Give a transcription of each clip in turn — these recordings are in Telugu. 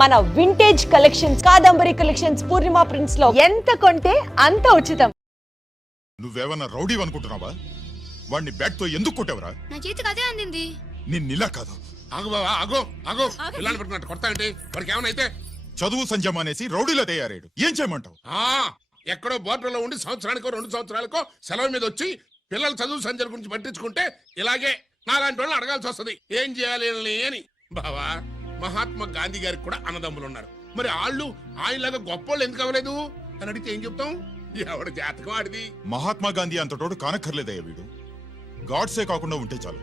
మన వింటేజ్ కలెక్షన్స్, కాదంబరి కలెక్షన్స్, పూర్ణిమ ప్రింట్స్ లో ఎంత కొంటే అంత ఉచితం. నువ్వేమన్నా రౌడీ అనుకుంటున్నావా? వాడిని బ్యాట్ తో ఎందుకు కొట్టావరా? నా చేతికి అదే అందింది. నిన్నిలా కాదు. ఆగు బావా, ఆగు ఆగు. పిల్లలు పెట్టుకున్నట్టు కొడతా అంటే వాడికి ఏమైనా చదువు సంజం అనేసి రౌడీలో తయారాడు. ఏం చేయమంటావు? ఎక్కడో బోర్డర్లో ఉండి సంవత్సరానికో 2 సంవత్సరాలకో సెలవు మీద వచ్చి పిల్లలు చదువు సంజల గురించి పట్టించుకుంటే ఇలాగే నాలాంటి వాళ్ళని అడగాల్సి వస్తుంది. ఏం చేయాలి అని. బావా, మహాత్మా గాంధీ గారికి కూడా అన్నదమ్ములు ఉన్నారు. మరి వాళ్ళు ఆయనలాగా గొప్పోళ్ళు ఎందుకు అవ్వలేదు అని అడిగితే ఏం చెప్తాం? ఎవడ జాతకం ఆడిది. మహాత్మా గాంధీ అంతటోడు కానక్కర్లేదయ్యా వీడు. గాడ్సే కాకుండా ఉంటే చాలు.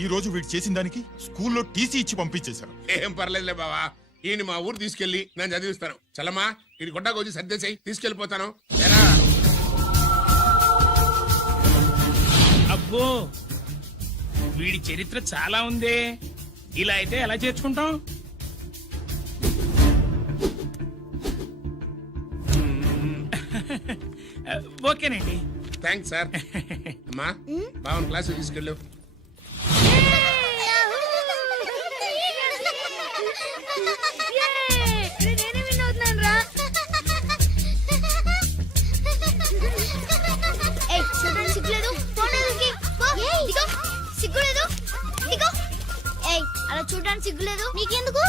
ఈ రోజు వీడు చేసిన దానికి స్కూల్లో టీసీ ఇచ్చి పంపించేశారు. ఏం పర్లేదులే బావా, ఈయన మా ఊరు తీసుకెళ్లి నేను చదివిస్తాను. చలమా, ఇది గుడ్డకు వచ్చి సర్దేశాయి, తీసుకెళ్లిపోతాను. అబ్బో, వీడి చరిత్ర చాలా ఉంది. ఇలా అయితే ఎలా చేర్చుకుంటాం? ఓకేనండి. Thanks sir. అమ్మా, బావన్ క్లాస్ తీసుకెళ్ళు. అలా చూడడానికి సిగ్గులేదు నీకెందుకు?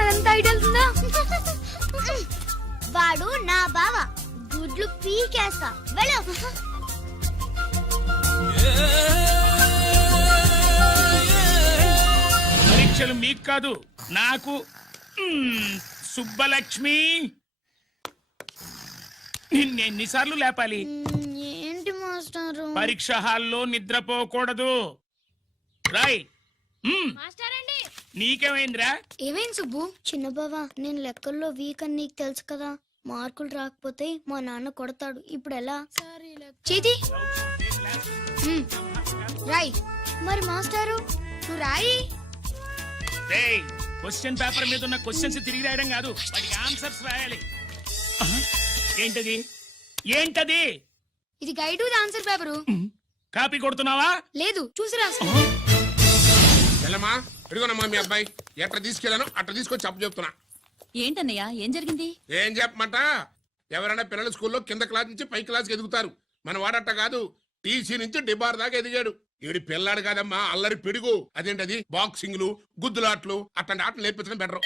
అదంతా ఐడియా. వాడు నా బావ, గుడ్లు పీకేస్తా. వెళ్ళు. పరీక్షలు మీకు కాదు, నాకు. సుబ్బలక్ష్మి, నిన్నెన్నిసార్లు లేపాలి? ఏంటి మాస్టారు? పరీక్ష హాల్లో నిద్రపోకూడదు. రాయ్. నీకేమైందిరా? ఏమైంది సుబ్బు? చిన్న బావా, నేను లెక్కల్లో వీక్ అని నీకు తెలుసు కదా. మార్కులు రాకపోతే మా నాన్న కొడతాడు. ఇప్పుడు ఎలా? చేతి రాయ్. మరి మాస్టారు నువ్వు రాయి. క్వశ్చన్ పేపర్ మీద ఉన్న క్వశ్చన్స్ తిరిగి రాయడం కాదు, వాటికి ఆన్సర్స్ రాయాలి. ఏంటది? ఏంటది? ఇది గైడ్ ఆన్సర్ పేపరు. కాపీ కొడుతున్నావా? లేదు, చూసి రాస్తా. వెళ్ళమ్మా, ఎడుగునమ్మా మీ అబ్బాయి. ఎట్లా తీసుకెళ్ళాను అట్లా తీసుకొచ్చి అప్పు చెప్తున్నా. ఏంటన్నయ్యా, ఏం జరిగింది? ఏం చెప్పమంట? ఎవరైనా పిల్లల స్కూల్లో కింద క్లాస్ నుంచి పై క్లాస్కి ఎదుగుతారు. మన వాడట్ట కాదు, టీసీ నుంచి డిబార్ దాకా ఎదిగాడు. ఈడి పిల్లాడు కాదమ్మా, అల్లరి పిడుగు. అదేంటది, బాక్సింగ్లు, గుద్దులాట్లు, అట్లాంటి ఆటలు నేర్పించడం బెటర్.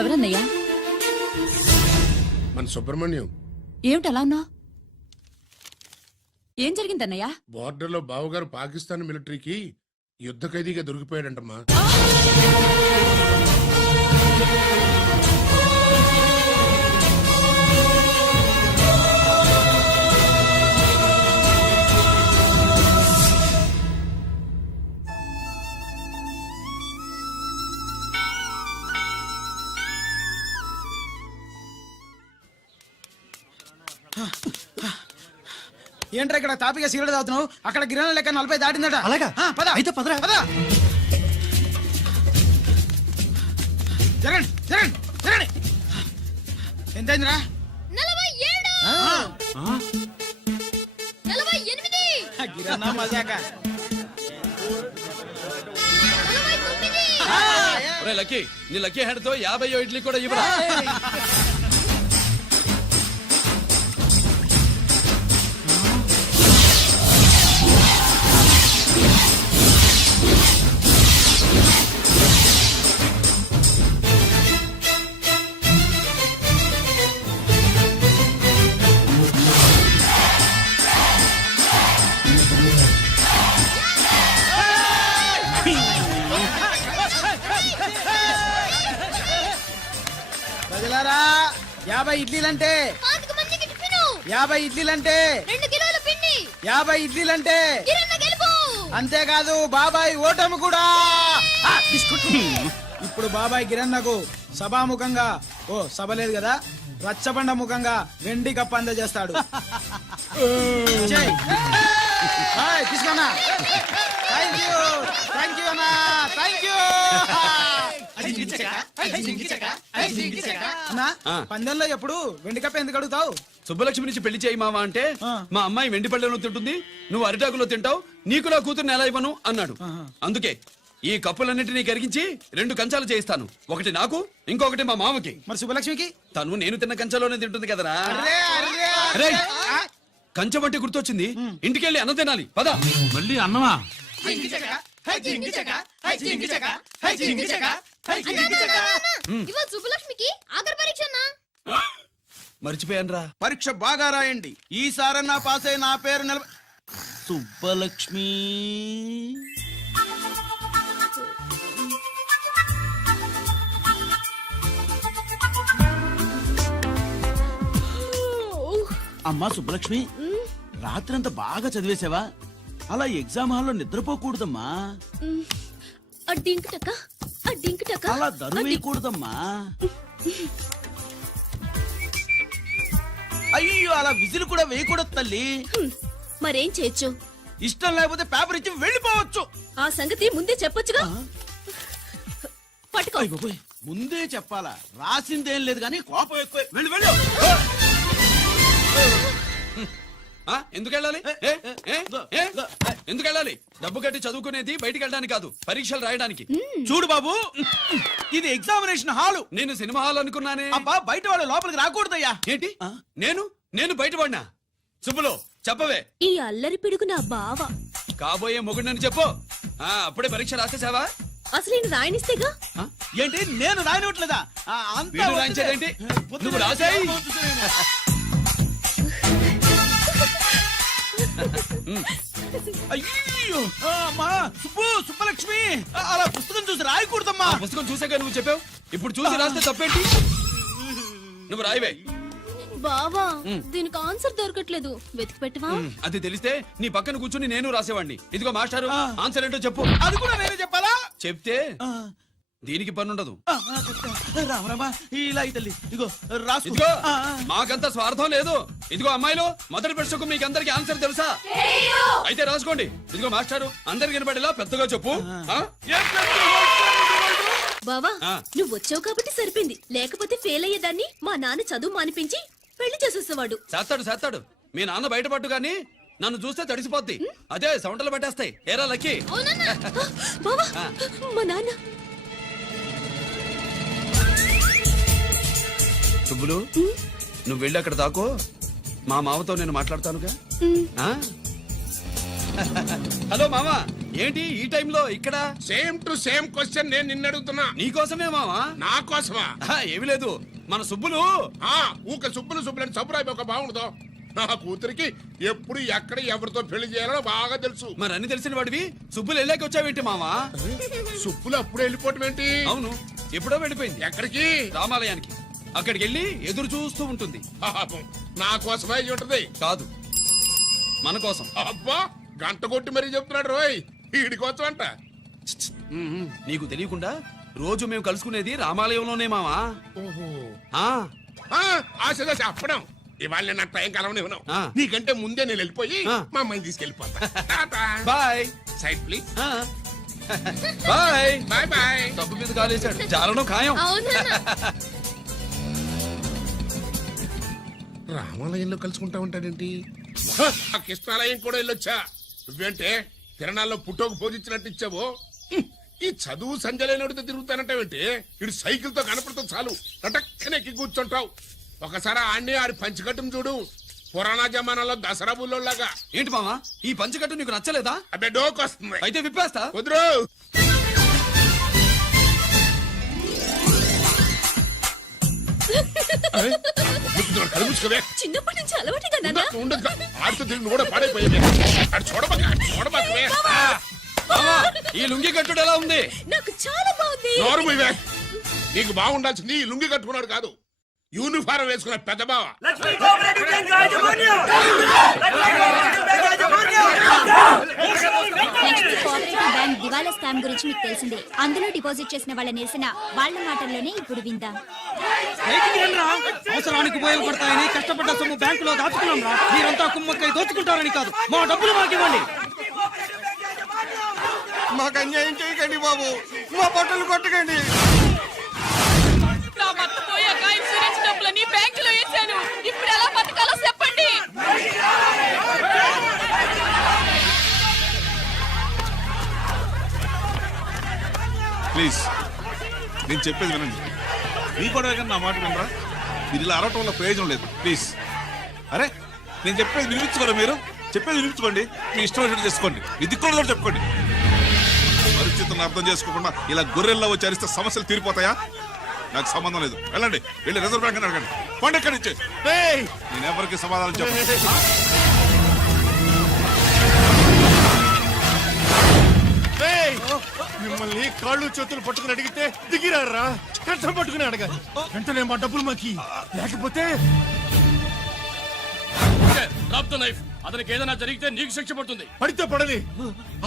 ఎవరన్నయ్యా? మన సుబ్రహ్మణ్యం. ఏమిటలా ఉన్నావు? ఏం జరిగిందన్నయ్యా? బోర్డర్లో బావగారు పాకిస్తాన్ మిలిటరీకి యుద్ధ ఖైదీగా దొరికిపోయాడంటమ్మా. ఏంట్రా ఇక్కడ తాపిగా సిగరెట్ తాగుతున్నావు? అక్కడ గిరణం లెక్క 40 దాటిందట. అలాగా? పద అయితే పదరా. పద. జరగండి జరగండి జరగండి. ఎంతైందిరా? 47. 48. గిరణా మజాక. 49. లక్కీ, నీ లక్కీ హ్యాండ్ తో 50 ఇడ్లీ కూడా ఇవ్వరా? ప్రజలారా, 50 ఇడ్లీలంటే 50 ఇడ్లీలంటే 2 కిలోల పిండి. 50 ఇడ్లీలంటే గిరన్న గెలుపు. అంతేకాదు బాబాయ్ ఓటమి కూడా. ఇప్పుడు బాబాయ్ గిరన్నకు సభాముఖంగా, సభ లేదు కదా, రచ్చబండ ముఖంగా వెండి కప్ప అందజేస్తాడు. తీసుకున్నా. థ్యాంక్ యూ అన్నా. అన్నా ఆ. పందెంలో ఎప్పుడు వెండి కప్ప ఎందుకు అడుగుతావు? సుబ్బలక్ష్మి నుంచి పెళ్లి చేయి మావా అంటే ఆ. మా అమ్మాయి వెండి పళ్ళెంలో తింటుంది, నువ్వు అరిటాకులో తింటావు, నీకు నా కూతుర్ని ఎలా ఇవ్వను అన్నాడు. అందుకే ఈ కప్పులన్నింటినీ కరిగించి 2 కంచాలు చేయిస్తాను. ఒకటి నాకు, ఇంకొకటి మా మామకి. మరి శుభలక్ష్మికి? తను నేను తిన్న కంచాలోనే తింటుంది కదరా. రేయ్, కంచం అంటే గుర్తొచ్చింది, ఇంటికెళ్ళి అన్నం తినాలి పద. మళ్ళీ అన్నమా? ఇవాళ సుబ్బలక్ష్మికి ఆఖరి పరీక్ష అన్నా. మర్చిపోయానురా. పరీక్ష బాగా రాయండి, ఈసారన్నా పాస్ అయి నా పేరు సుబ్బలక్ష్మి. అమ్మా సుబ్బలక్ష్మి, రాత్రంతా బాగా చదివేశావా? అలా ఎగ్జామ్ హాల్లో నిద్రపోకూడదమ్మా. అలా దరువు వేయకూడదమ్మా. అయ్యో, అలా విజిల్ కూడా వేయకూడదు తల్లి. మరేం చేయొచ్చు? ఇష్టం లేకపోతే పేపర్ ఇచ్చి వెళ్ళిపోవచ్చు. ఆ సంగతి ముందే చెప్పొచ్చుగా. పట్టుకో. అయ్య బాబోయ్, ముందే చెప్పాలా? రాసిందేం లేదు కానీ కోపం ఎక్కువ. వెళ్ళు వెళ్ళు. ఆ, ఎందుకు వెళ్ళాలి? ఎందుకు వెళ్ళాలి? డబ్బు కట్టి చదువుకునేది బయటికి వెళ్ళడానికి కాదు, పరీక్షలు రాయడానికి. చూడు బాబు, ఇది ఎగ్జామినేషన్ హాలు. నేను సినిమా హాల్ అనుకున్నానే. అబ్బా, బయట వాళ్ళు లోపలికి రాకూడదయ్యా. ఏంటి? నేను బయటపడినా? సుబ్బులు చెప్పవే. ఈ అల్లరి పిడుగు నా బావ. కాబోయే మొగుడని చెప్పు. అప్పుడే పరీక్ష రాసేసావా? అసలు నేను రాయనిస్తేగా. ఏంటి, నేను రాయనట్లేదా? వీడు రాయించేదేంటి? నువ్వు రాసేయ్. అయ్యో, అమ్మా సుబ్బలక్ష్మి, అలా పుస్తకం చూసి రాయకూడదమ్మా. ఆ పుస్తకం చూసాక నువ్వు చెప్పావు, ఇప్పుడు చూసి రాస్తే తప్పేంటి? నువ్వు రాయవే. బావా, దీనికి ఆన్సర్ దొరకట్లేదు, వెతికి పెట్టవా? అది తెలిస్తే నీ పక్కన కూర్చుని నేను రాసేవాడిని. ఇదిగో మాస్టారు, ఆన్సర్ ఏంటో చెప్పు. అది కూడా నేనే చెప్పాలా? చెప్తే దీనికి పనుండదు. రామరామా, ఇలా ఈ తల్లి ఇదిగో రాసుకో. ఇదిగో మాకంత స్వార్థం లేదు. ఇదిగో అమ్మాయిలు, మొదటి ప్రశ్నకు మీకు అందరికి ఆన్సర్ తెలుసా? అయితే రాసుకోండి. ఇదిగో మాస్టారు, అందరికి వినపడేలా పెద్దగా చెప్పు. బావా, నువ్వు వచ్చావు కాబట్టి సరిపోయింది, లేకపోతే ఫెయిల్ అయ్యేదాన్ని. మా నాన్న చదువు మానిపించి పెళ్లి చేసేసేవాడు. చేస్తాడు. మీ నాన్న బయటపడ్డు గాని నన్ను చూస్తే తడిసిపోద్ది. అదే సౌంటలు పట్టేస్తాయి. ఏరా లక్కీ. బావా, మా నాన్న. సుబ్బులు, నువ్వు వెళ్ళి అక్కడ దాకో, మా మామతో నేను మాట్లాడతానుగా. హలో మామా, ఏంటి ఈ టైంలో ఇక్కడ? సేమ్ టు సేమ్ క్వశ్చన్ నేను నిన్ను అడుగుతున్నా. నీకోసమే మామా. నా కోసమా? ఏమి లేదు, మన సుబ్బులు ఊక సుబ్బులని సబ్బురాయి ఒక బాగుండదు. నా కూతురికి ఎప్పుడు ఎక్కడ ఎవరితో పెళ్లి చేయాలో బాగా తెలుసు. మరి అన్ని తెలిసిన వాడివి సుబ్బులు వెళ్ళాక వచ్చావేంటి మామా? సుబ్బులు అప్పుడు వెళ్ళిపోవటం ఏంటి? అవును, ఎప్పుడో వెళ్ళిపోయింది. ఎక్కడికి? రామాలయానికి. అక్కడికి వెళ్ళి ఎదురు చూస్తూ ఉంటుంది. పాపం, నా కోసమే అయి ఉంటది. కాదు, మన కోసం. అబ్బా, గంట కొట్టి మరీ చెప్తున్నాడు రోయ్, వీడి కోసం అంట. నీకు తెలియకుండా రోజు మేము కలుసుకునేది రామాలయంలోనే మావా. ఓహో, ఆ, ఆశగా చెప్పడం. ఇవాళ నేను నా టైం కలవని ఉన్నావు. నీకంటే ముందే నేను వెళ్ళిపోయి మా అమ్మాయిని తీసుకెళ్ళిపోతా. Bye. Side please. Bye. Bye bye. తప్పు మీద కాలేశాడు, చాలడం ఖాయం. రామాలయంలో కలుసుకుంటా ఉంటాడేంటి? ఆ కృష్ణాలయం కూడా వెళ్ళొచ్చా? నువ్వేంటే తిరణాల్లో పుట్టోకు పోజించినట్టు ఇచ్చావు. ఈ చదువు సంజలైనడితో తిరుగుతానంటావేంటి? ఇడు సైకిల్ తో కనపడుతూ చాలు నటక్కనెక్కి కూర్చుంటావు. ఒకసారి ఆడిని ఆడి పంచికట్టును చూడు, పురాణ జమానాలో దసరా బుల్లోలాగా. ఏంటి మామా, ఈ పంచకట్టు నీకు నచ్చలేదా? అబ్బే, డోక్ వస్తుంది. అయితే విప్పేస్తా. కుదురు. చిన్నప్పటి నుంచి అలవాటుగా నాన్న. ఆడుతూ తిరిగి కూడా పాడైపోయింది. చూడబాకవే. ఈ లుంగి కట్టుడు ఎలా ఉంది? నాకు చాలా బాగుంది. నోరు మూయవే. నీకు బాగుండాల్సింది ఈ లుంగి కట్టుకున్నాడు కాదు, యూనిఫారం వేసుకున్న పెద్ద బావ. బ్యాంక్ దివాలా స్కామ్ గురించి మీకు తెలిసిందే. అందులో డిపాజిట్ చేసిన వాళ్ళ నిరసన వాళ్ళ మాటల్లోనే ఇప్పుడు విందాం. అవసరానికి ఉపయోగపడతాయని కష్టపడ్డ సొమ్ము బ్యాంకులో దాచుకున్నాం రా. మీరంతా కుమ్మక్కై దోచుకుంటారని కాదు, మా డబ్బులు మాకివ్వండి. మాకు అన్యాయం చేయకండి బాబు, మా బట్టలు కొట్టకండి. నా భర్త పోయాక ఇన్సూరెన్స్ డబ్బులని బ్యాంకులో వేశాను. ఇప్పుడు ఎలా బతకాలో చెప్పండి. ప్లీజ్ నేను చెప్పేది వినండి. మీ గొడవ కానీ నా మాట వినరా? మీరు ఇలా అరవటం వల్ల ప్రయోజనం లేదు. ప్లీజ్ అరే నేను చెప్పేది వినిపించుకోరా? మీరు చెప్పేది వినిపించుకోండి, మీ ఇష్టం వచ్చినట్టు చేసుకోండి, మీ దిక్కులో చెప్పుకోండి. పరిస్థితులను అర్థం చేసుకోకుండా ఇలా గొర్రెల్లో వచ్చి అరిస్తే సమస్యలు తీరిపోతాయా? నాకు సంబంధం లేదు. వెళ్ళండి, వెళ్ళి రిజర్వ్ బ్యాంక్ అని అడగండి. పండి ఎక్కడి నుంచి. నేను ఎవరికి సమాధానం చెప్పను. మిమ్మల్ని కాళ్ళు చేతులు పట్టుకుని అడిగితే దిగిరారా? కష్టం పట్టుకుని అడగాలి. వెంటనే మా డబ్బులు మాకి, లేకపోతే నైఫ్. అతనికి ఏదైనా జరిగితే నీకు శిక్ష పడుతుంది. పడితే పడని,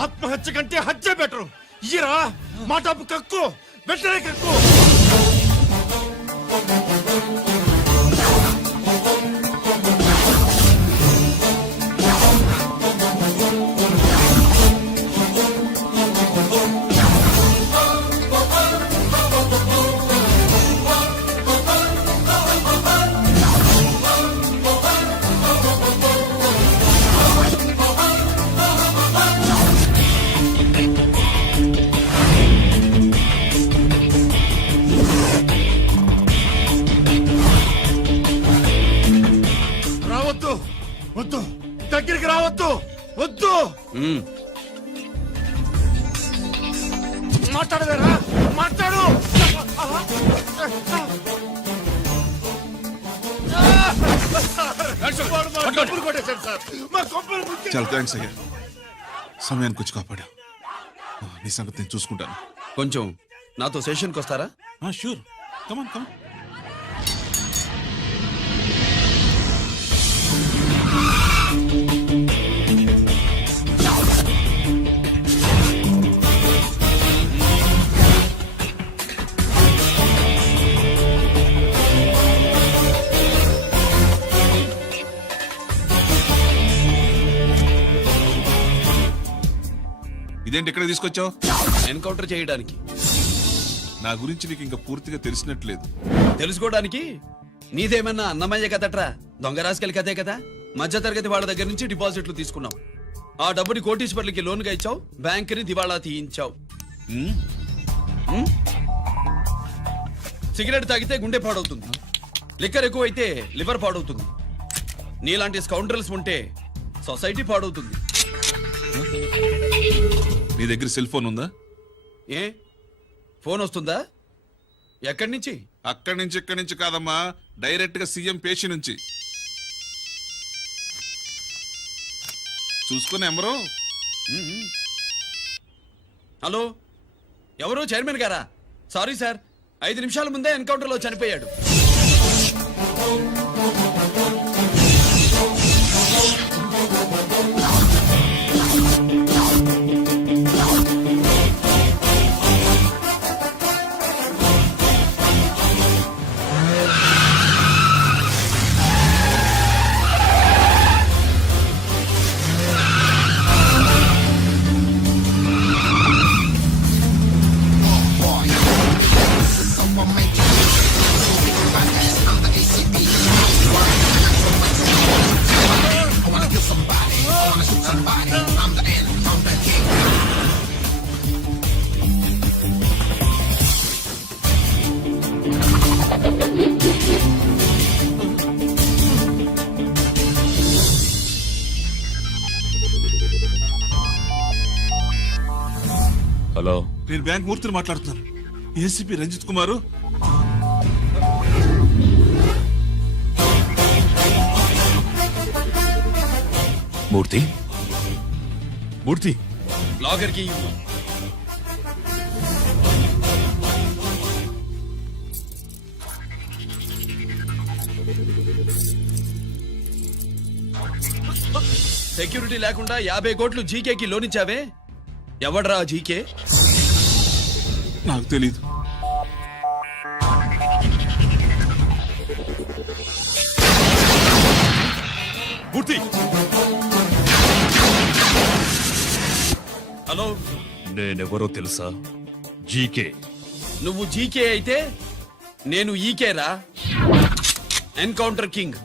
ఆత్మహత్య కంటే హత్య బెటరు. ఇయ్యరా మా డబ్బు, కక్కు, వెంటనే కక్కు. రావద్దు, వద్దు, దగ్గరికి రావద్దు, వద్దు. మాట్లాడవేరా? మాట్లాడు. డబ్బులు కొట్టేశాడు సార్, మా కొంపలు ముంచె-. చాలా థ్యాంక్స్ అయ్యా, సమయానికి వచ్చి కాపాడా. నీ సంగతి నేను చూసుకుంటాను. కొంచెం నాతో సెషన్కి వస్తారా? షూర్, కమాన్ కమాన్. ఇదేంటి ఇక్కడ తీసుకొచ్చావు? ఎన్కౌంటర్ చేయడానికి. నా గురించి నీకు ఇంకా పూర్తిగా తెలిసినట్లేదు. తెలుసుకోవడానికి నీదేమన్నా అన్నమయ్య కదట్రా, దొంగ రాసుకెళ్ళి కదే కదా. మధ్య తరగతి వాళ్ళ దగ్గర నుంచి డిపాజిట్లు తీసుకున్నావు. ఆ డబ్బుని కోటీశ్వర్లకి లోన్గా ఇచ్చావు, బ్యాంకుని దివాళా తీయించావు. సిగరెట్ తాగితే గుండె పాడవుతుంది, లిక్కర్ ఎక్కువైతే లివర్ పాడవుతుంది. నీలాంటి స్కౌండ్రల్స్ ఉంటే సొసైటీ పాడవుతుంది. నీ దగ్గర సెల్ ఫోన్ ఉందా? ఏ ఫోన్ వస్తుందా? ఎక్కడి నుంచి? అక్కడి నుంచి ఇక్కడి నుంచి కాదమ్మా, డైరెక్ట్ గా సీఎం పేషి నుంచి. చూసుకుని ఎవరో. హలో, ఎవరు? చైర్మన్ గారా? సారీ సార్, 5 నిమిషాల ముందే ఎన్కౌంటర్ లో చనిపోయాడు. హలో, నేను బ్యాంక్ మూర్తిని మాట్లాడుతున్నాను. ఏసీపీ రంజిత్ కుమారు. మూర్తి, మూర్తి, లాకర్ కి ఇవ్వు. సెక్యూరిటీ లేకుండా 50 కోట్లు జీకేకి లోన్ ఇచ్చావే, ఎవడ్రా జీకే? నాకు తెలీదు. మూర్తి, హలో, నేనెవరో తెలుసా? జీకే. నువ్వు జీకే అయితే నేను ఈకేరా, ఎన్కౌంటర్ కింగ్.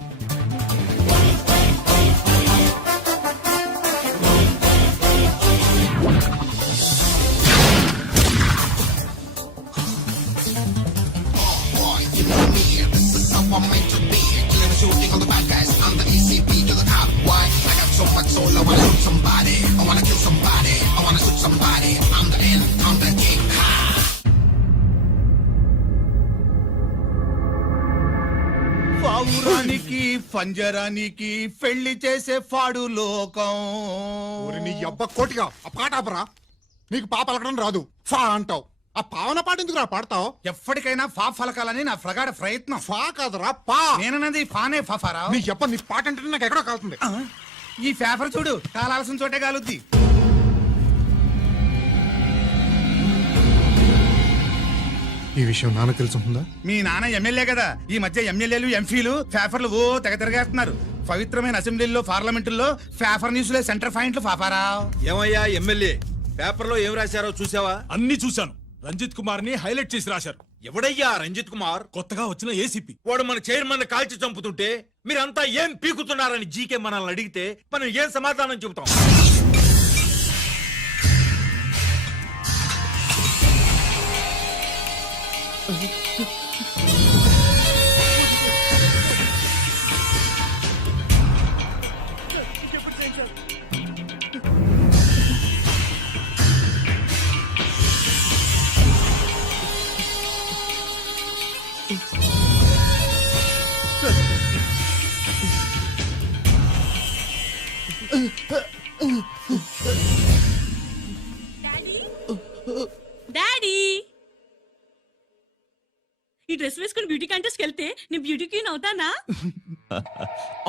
పావురానికి పంజరానికి పెళ్లి చేసే ఫాడు లోకం. నీ అబ్బ కోటిగా ఆ పాట ఆపరా. నీకు పా పలకడం రాదు, ఫా అంటావు. ఆ పావన పాట ఎందుకు రా పాడతావు? ఎప్పటికైనా ఫా ఫలకాలని నా ప్రగాఢ ప్రయత్నం. ఫా కాదురా పా. నేనన్నది ఫానే ఫారా. నీ అబ్బ నీ పాట అంటే నాకు ఎక్కడో కాలుతుంది. ఈ పేపర్ చూడు, కాలాల్సిన చోటే కాలుద్ది. ఈ విషయం నాన్న తెలుసుందా? మీ నాన్న ఎమ్మెల్యే కదా, ఈ మధ్య ఎమ్మెల్యేలు ఎంపీలు పేపర్లు ఓ తెగ తిరగేస్తున్నారు. పవిత్రమైన అసెంబ్లీలో పార్లమెంటుల్లో పేపర్ న్యూస్లే సెంటర్ పాయింట్లు పాపారా. ఏమయ్యా ఎమ్మెల్యే, పేపర్లో ఏం రాశారో చూసావా? అన్ని చూశాను. రంజిత్ కుమార్ ని హైలైట్ చేసి రాశారు. ఎవడయ్యా రంజిత్ కుమార్? కొత్తగా వచ్చిన ఏసీపీ. వాడు మన చైర్మన్ కాల్చి చంపుతుంటే మీరంతా ఏం పీకుతున్నారని జీకే మనల్ని అడిగితే మనం ఏం సమాధానం చెబుతాం? డాడీ, ఈ డ్రెస్ వేసుకుని బ్యూటీ కాంటెస్ట్ వెళ్తే నేను బ్యూటీ క్వీన్ అవుతానా?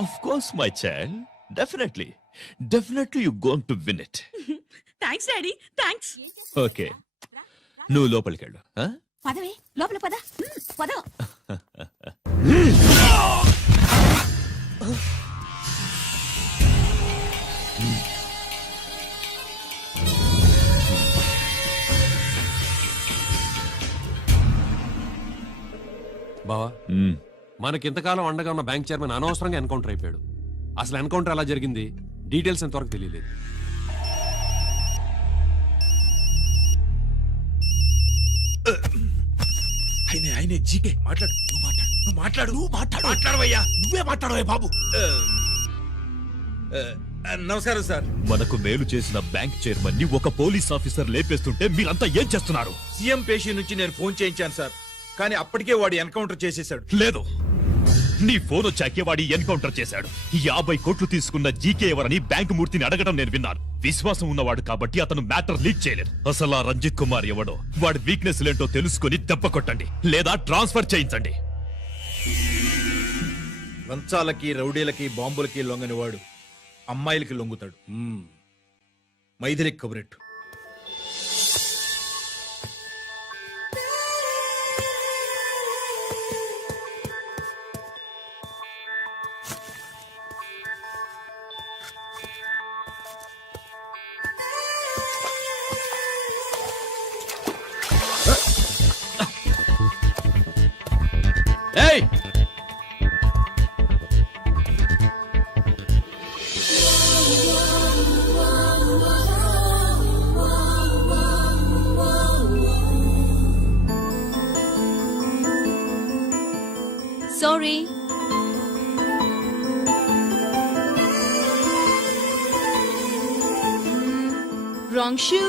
Of course my child, definitely you going to win it. Thanks daddy, thanks. Okay, నువ్వు లోపలికి వెళ్ళు. పదవే, లోపల పద. పద. బావా, మనకింతకాలం అండగా ఉన్న బ్యాంక్ చైర్మన్ అనవసరంగా ఎన్కౌంటర్ అయిపోయాడు. అసలు ఎన్కౌంటర్ ఎలా జరిగింది, డీటెయిల్స్ ఎంతవరకు తెలియలేదు. ఆయనే జీకే. మాట్లాడు, మాట్లాడవయ్యా. నువ్వే మాట్లాడవే బాబు. నమస్కారం సార్. మనకు మేలు చేసిన బ్యాంక్ చైర్మన్ ని ఒక పోలీస్ ఆఫీసర్ లేపేస్తుంటే మీరంతా ఏం చేస్తున్నారు? సీఎం పేషీ నుంచి నేను ఫోన్ చేయించాను సార్, కానీ అప్పటికే వాడు ఎన్కౌంటర్ చేసేశాడు. లేదు, నీ ఫోన్ వచ్చాకే వాడి ఎన్కౌంటర్ చేశాడు. 50 కోట్లు తీసుకున్న జీకే ఎవరని బ్యాంకు మూర్తిని అడగడం నేను విన్నాను. విశ్వాసం ఉన్నవాడు కాబట్టి అతను మ్యాటర్ లీక్ చేయలేదు. అసలు ఆ రంజిత్ కుమార్ ఎవడో, వాడి వీక్నెస్ ఏంటో తెలుసుకుని దెబ్బ కొట్టండి, లేదా ట్రాన్స్ఫర్ చేయించండి. లంచాలకి, రౌడీలకి, బాంబులకి లొంగని వాడు అమ్మాయిలకి లొంగుతాడు. మైథిలికి కబురెట్టు. ఏయ్, సారీ. Wrong shoe.